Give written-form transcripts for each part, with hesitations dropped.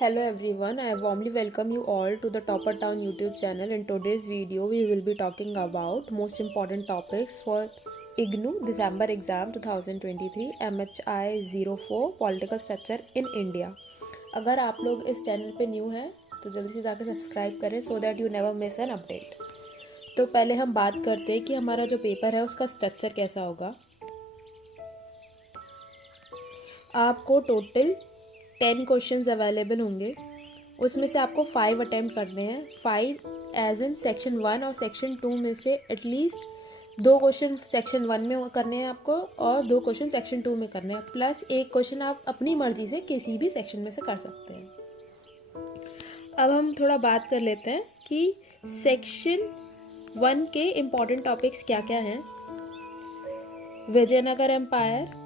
Hello everyone, I warmly welcome you all to the Topper Town YouTube channel. In today's video, we will be talking about most important topics for IGNOU December exam 2023 MHI 04 Political Structure in India. अगर आप लोग इस channel पे new हैं तो जल्दी से जाकर सब्सक्राइब करें so that you never miss an update. तो पहले हम बात करते हैं कि हमारा जो पेपर है उसका स्ट्रक्चर कैसा होगा। आपको टोटल 10 क्वेश्चंस अवेलेबल होंगे, उसमें से आपको 5 अटैम्प्ट करने हैं। 5 एज इन सेक्शन 1 और सेक्शन 2 में से एटलीस्ट 2 क्वेश्चन सेक्शन 1 में करने हैं आपको और 2 क्वेश्चन सेक्शन 2 में करने हैं, प्लस एक क्वेश्चन आप अपनी मर्जी से किसी भी सेक्शन में से कर सकते हैं। अब हम थोड़ा बात कर लेते हैं कि सेक्शन 1 के इम्पॉर्टेंट टॉपिक्स क्या क्या हैं। Vijayanagar empire,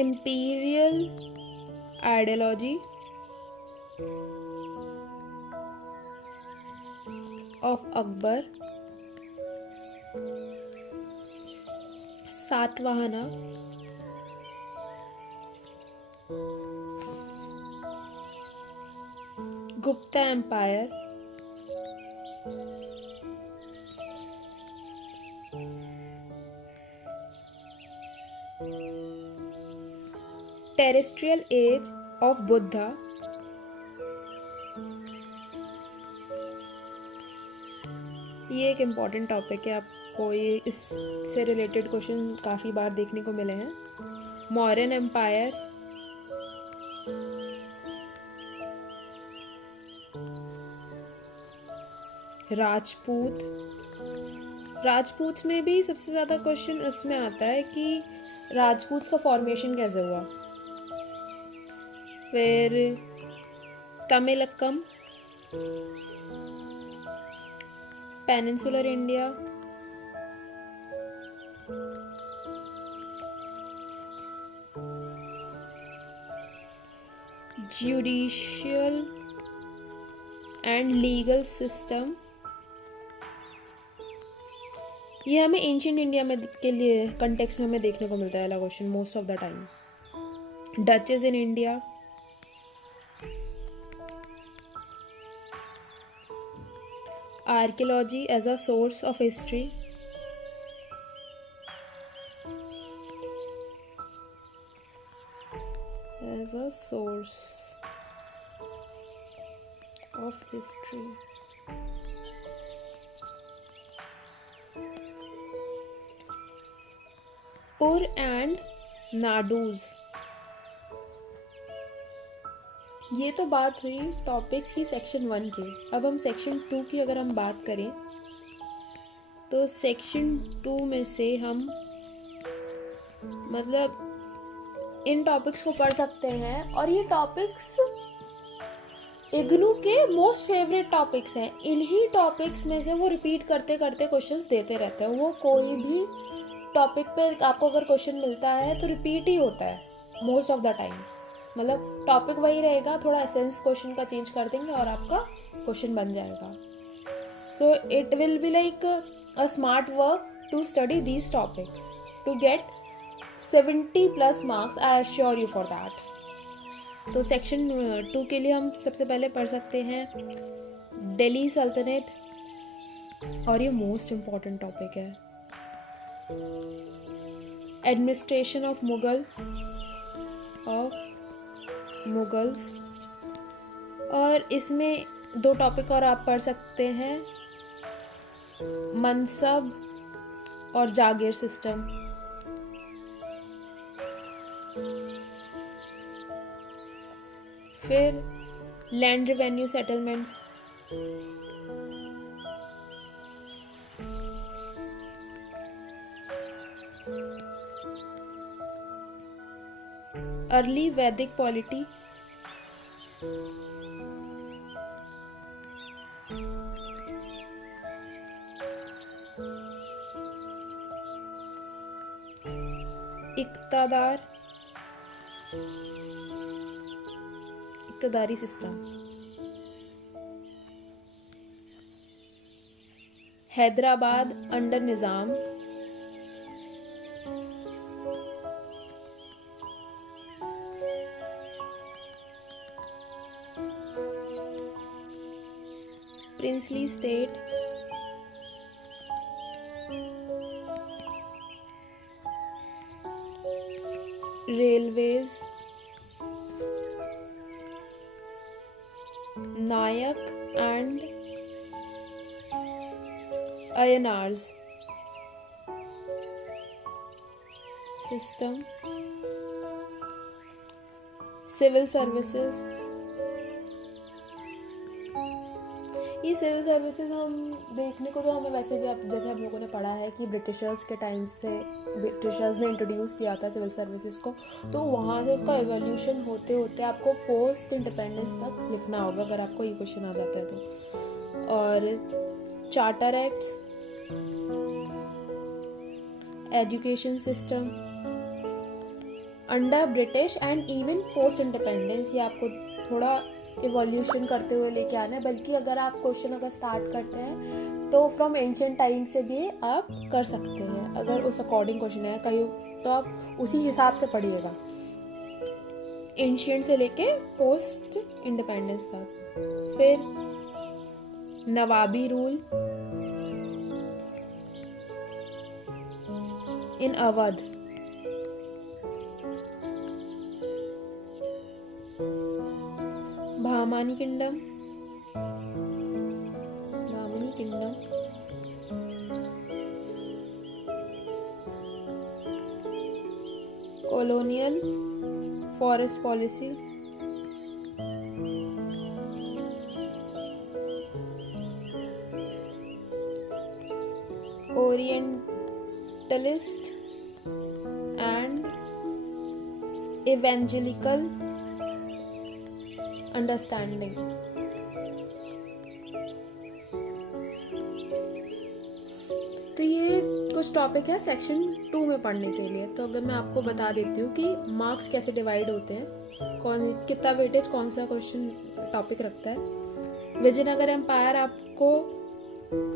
imperial ideology of Akbar, Satavahana, Gupta empire, terrestrial age of Buddha, ये एक इम्पॉर्टेंट टॉपिक है, आपको ये इससे रिलेटेड क्वेश्चन काफ़ी बार देखने को मिले हैं। मौर्यन एम्पायर, राजपूत में भी सबसे ज़्यादा क्वेश्चन उसमें आता है कि राजपूत का फॉर्मेशन कैसे हुआ। फिर Tamilakam, peninsular India, judicial and legal system, ये हमें एंशिएंट इंडिया में के लिए कंटेक्स्ट में हमें देखने को मिलता है वाला question most of the time. Duchess in India, archaeology as a source of history, as a source of history, Ur and Nadus। ये तो बात हुई टॉपिक्स की सेक्शन 1 की। अब हम सेक्शन 2 की अगर हम बात करें तो सेक्शन 2 में से हम मतलब इन टॉपिक्स को पढ़ सकते हैं और ये टॉपिक्स इग्नू के मोस्ट फेवरेट टॉपिक्स हैं। इन्हीं टॉपिक्स में से वो रिपीट करते करते क्वेश्चंस देते रहते हैं। वो कोई भी टॉपिक पे आपको अगर क्वेश्चन मिलता है तो रिपीट ही होता है मोस्ट ऑफ द टाइम। मतलब टॉपिक वही रहेगा, थोड़ा एसेंस क्वेश्चन का चेंज कर देंगे और आपका क्वेश्चन बन जाएगा। So it will be like a smart work to study these topics to get 70+ marks, I assure you for that. तो सेक्शन 2 के लिए हम सबसे पहले पढ़ सकते हैं दिल्ली सल्तनत, और ये मोस्ट इम्पॉर्टेंट टॉपिक है। एडमिनिस्ट्रेशन ऑफ मुगल्स, और इसमें 2 टॉपिक और आप पढ़ सकते हैं, मनसब और जागीर सिस्टम। फिर land revenue settlements, early Vedic polity, iqtadari system. Hyderabad under Nizam, princely state, railways, Nayak and Ayanars system, civil services. ये सिविल सर्विसेज हम देखने को तो हमें वैसे भी, अब जैसे हम लोगों ने पढ़ा है कि ब्रिटिशर्स के टाइम से ब्रिटिशर्स ने इंट्रोड्यूस किया था सिविल सर्विसेज को, तो वहाँ से उसका एवोल्यूशन होते होते आपको पोस्ट इंडिपेंडेंस तक लिखना होगा अगर आपको ये क्वेश्चन आ जाता है तो। और charter acts, education system under British and even post independence, ये आपको थोड़ा इवोल्यूशन करते हुए लेके आना है। बल्कि अगर आप क्वेश्चन अगर स्टार्ट करते हैं तो फ्रॉम एंशिएंट टाइम से भी आप कर सकते हैं, अगर उस अकॉर्डिंग क्वेश्चन है कहीं तो आप उसी हिसाब से पढ़िएगा, एंशिएंट से लेके पोस्ट इंडिपेंडेंस तक। फिर Nawabi rule in Awadh, Bahmani kingdom, colonial forest policy, orientalist and evangelical understanding. तो ये कुछ टॉपिक है सेक्शन 2 में पढ़ने के लिए। तो अगर मैं आपको बता देती हूँ कि मार्क्स कैसे डिवाइड होते हैं, कौन कितना वेटेज कौन सा क्वेश्चन टॉपिक रखता है। विजयनगर एम्पायर आपको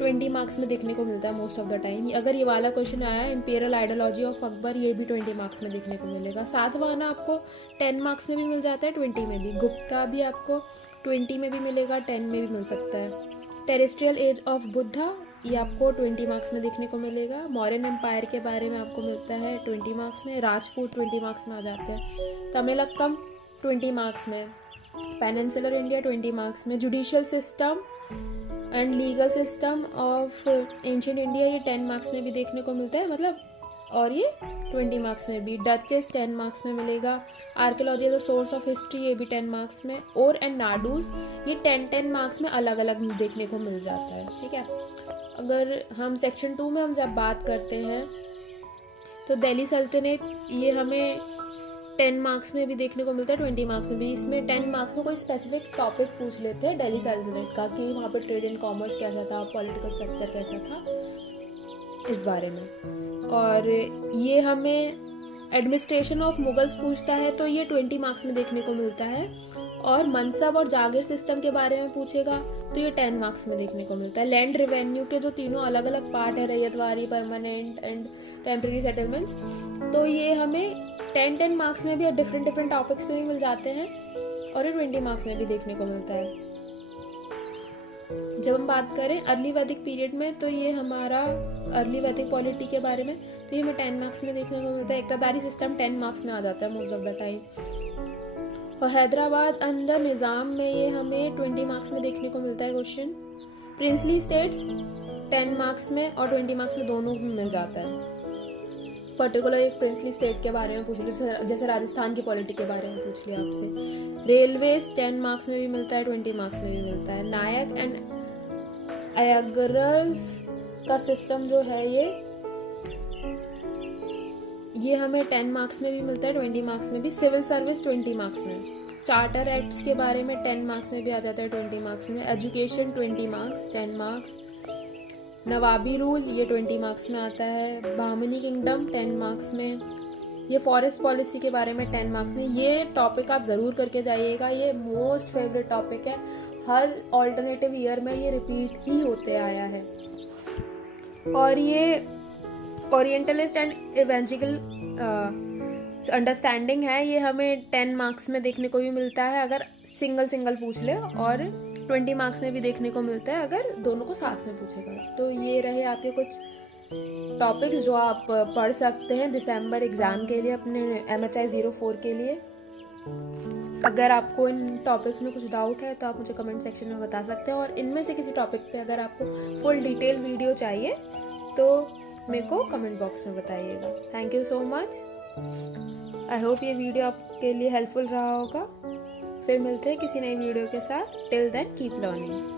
20 मार्क्स में देखने को मिलता है मोस्ट ऑफ द टाइम। अगर ये वाला क्वेश्चन आया है इंपीरियल आइडियोलॉजी ऑफ अकबर, ये भी 20 मार्क्स में देखने को मिलेगा। सातवाहना आपको 10 मार्क्स में भी मिल जाता है, 20 में भी। गुप्ता भी आपको 20 में भी मिलेगा, 10 में भी मिल सकता है। टेरेस्ट्रियल एज ऑफ बुद्धा, ये आपको 20 मार्क्स में देखने को मिलेगा। मौर्यन एम्पायर के बारे में आपको मिलता है 20 मार्क्स में। राजपूत 20 मार्क्स में आ जाते हैं। तमिलक्कम 20 मार्क्स में। पेनिनसुलर इंडिया 20 मार्क्स में। Judicial system and legal system of ancient India, ये 10 मार्क्स में भी देखने को मिलता है, मतलब, और ये 20 मार्क्स में भी। डचेस 10 मार्क्स में मिलेगा। Archaeology as a source of history, ये भी 10 मार्क्स में। और एंड नाडूज, ये 10 मार्क्स में अलग अलग देखने को मिल जाता है, ठीक है। अगर हम सेक्शन 2 में हम जब बात करते हैं तो दिल्ली सल्तनत, ये हमें 10 मार्क्स में भी देखने को मिलता है, 20 मार्क्स में भी। इसमें 10 मार्क्स में कोई स्पेसिफिक टॉपिक पूछ लेते हैं दिल्ली सल्तनत का, कि वहाँ पे ट्रेड एंड कॉमर्स कैसा था, पॉलिटिकल स्ट्रक्चर कैसा था, इस बारे में। और ये हमें एडमिनिस्ट्रेशन ऑफ मुगल्स पूछता है, तो ये 20 मार्क्स में देखने को मिलता है। और मनसब और जागीर सिस्टम के बारे में पूछेगा तो ये 10 मार्क्स में देखने को मिलता है। लैंड रेवेन्यू के जो तीनों अलग अलग पार्ट है, ryotwari, permanent and temporary settlements, तो ये हमें 10 मार्क्स में भी डिफरेंट टॉपिक्स में भी मिल जाते हैं, और ये 20 मार्क्स में भी देखने को मिलता है। जब हम बात करें अर्ली वैदिक पीरियड में, तो ये हमारा अर्ली वैदिक पॉलिटी के बारे में, तो ये हमें 10 मार्क्स में देखने को मिलता है। इक़्तिदारी सिस्टम 10 मार्क्स में आ जाता है मोस्ट ऑफ द टाइम। और हैदराबाद अंडर निज़ाम में ये हमें 20 मार्क्स में देखने को मिलता है क्वेश्चन। प्रिंसली स्टेट्स 10 मार्क्स में और 20 मार्क्स में दोनों में मिल जाता है। पर्टिकुलर एक प्रिंसली स्टेट के बारे में पूछ लिया, जैसे राजस्थान की पॉलिटी के बारे में पूछ लिया आपसे। रेलवेज 10 मार्क्स में भी मिलता है, 20 मार्क्स में भी मिलता है। नायक एंड अयगर्स का सिस्टम जो है ये हमें 10 मार्क्स में भी मिलता है, 20 मार्क्स में भी। सिविल सर्विस 20 मार्क्स में। चार्टर एक्ट्स के बारे में 10 मार्क्स में भी आ जाता है, 20 मार्क्स में। Education 20 marks, 10 marks. Nawabi rule, ये 20 मार्क्स में आता है। बहमनी किंगडम 10 मार्क्स में। ये फॉरेस्ट पॉलिसी के बारे में 10 मार्क्स में। ये टॉपिक आप ज़रूर करके जाइएगा, ये मोस्ट फेवरेट टॉपिक है। हर ऑल्टरनेटिव ईयर में ये रिपीट ही होते आया है। और ये ओरिएंटलिस्ट एंड इवेंजिकल अंडरस्टैंडिंग है, ये हमें 10 मार्क्स में देखने को भी मिलता है अगर सिंगल पूछ ले, और 20 मार्क्स में भी देखने को मिलता है अगर दोनों को साथ में पूछेगा। तो ये रहे आपके कुछ टॉपिक्स जो आप पढ़ सकते हैं दिसंबर एग्ज़ाम के लिए, अपने MHI 04 के लिए। अगर आपको इन टॉपिक्स में कुछ डाउट है तो आप मुझे कमेंट सेक्शन में बता सकते हैं, और इनमें से किसी टॉपिक पे अगर आपको फुल डिटेल वीडियो चाहिए तो मेरे को कमेंट बॉक्स में बताइएगा। Thank you so much. I hope ये वीडियो आपके लिए हेल्पफुल रहा होगा। फिर मिलते हैं किसी नई वीडियो के साथ। Till then keep learning.